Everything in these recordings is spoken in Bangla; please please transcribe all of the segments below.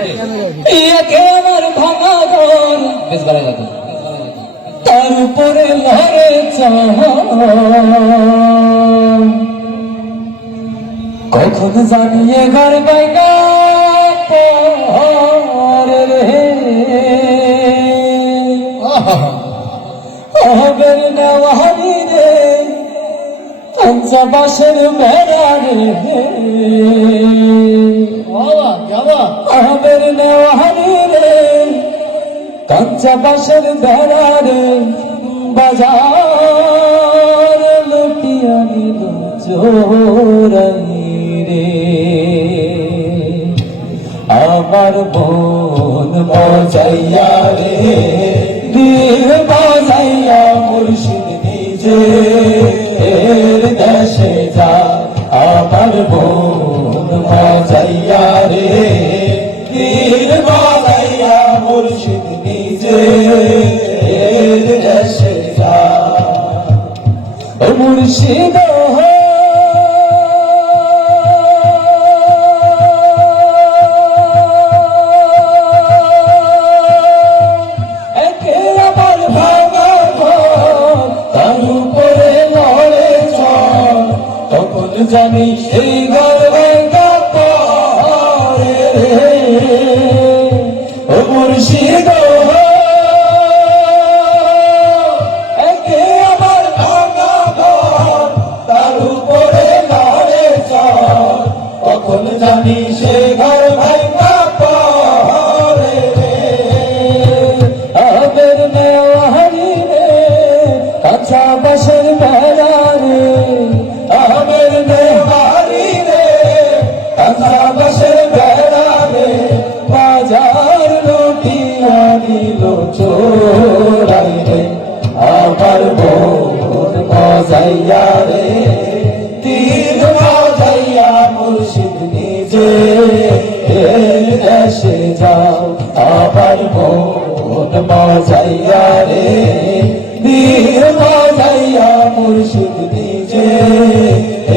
একে আমার ভাঙা ঘর বেশ ভালো লাগে, তার উপরে লড়ে কখন জানিয়ে ঘর বাইনা রে হবের নেওয়ারি রে পঞ্চবাসের বেড়া রে হবের নেওয়ারি রে পঞ্চবাসের বেড়া রে বাজার লুটিয়া নিল চোরাই রে আমার বোন বাজাইয়া রে দিল বাজাইয়া মুর্শিদ নিজে এর দেশে যা আমার বোন বাজাইয়া রে দিল বাজাইয়া মুর্শিদ নিজে এর দেশে যা মুর্শিদ জানি এই ঘর ভাঙা পরে ও মুর্শিদ একে আমার ভাঙা ঘর তার উপরে লড়ে চর তখন জানি সে ঘর ভাঙা পরে আবের নেওয়ারি রে কাঁচা বাসের বেড়া রে আবের নেওয়ারি রে কাঁচা বাসের বেড়া রে বাজার লুটিয়া নিল চোরাই রে আমার বোন বাজাইয়া রে তীর বাজাইয়া মুর্শিদ নিজে দেশে যাও আমার বোন বাজাইয়া রে তীর বাজাইয়া মুর্শিদ নিজে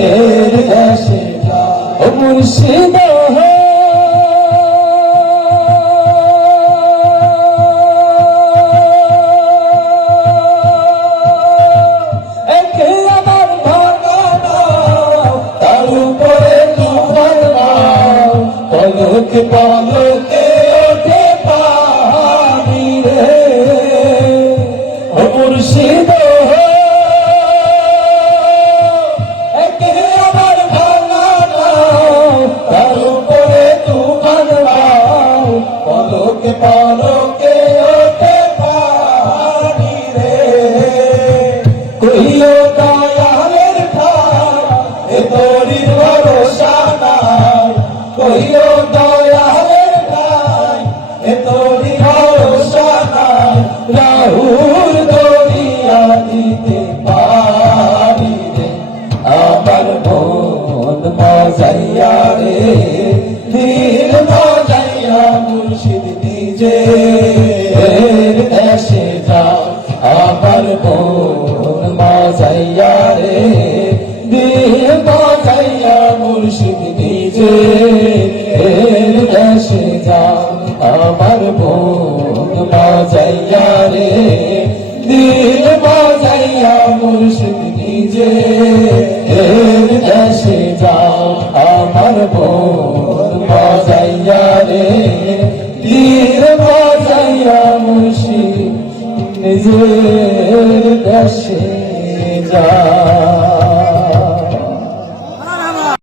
এর দেশে যাও মুর্শিদ একে আমার ভাঙা নাও তার উপরে তুফান নাও পলকে পলকে ওঠে পানি রে ও মুর্শিদ একে আমার ভাঙা নাও তার উপরে তুফান নাও পলকে পলকে ওঠে পানি রে কইও দয়ালের ঠাই এ তোরির ভরসা নাই কইও দয়ালের ঠাই এ তোরির ভরসা নাই রাহুল দরিয়া দিতে পারি রে আমার বোন বাজাইয়া রে দিল বাজাইয়া মুর্শিদ নিজে দেশে যাও আমার বোন বাজাইয়া রে দিল বাজাইয়া মুর্শিদ নিজে দেশে যাও আমার বোন বাজাইয়া রে দিল বাজাইয়া মুর্শিদ নিজে দেশে যাও আমার বোন বাজাইয়া রে দিল বাজাইয়া মুর্শিদ নিজে দেশে যাও।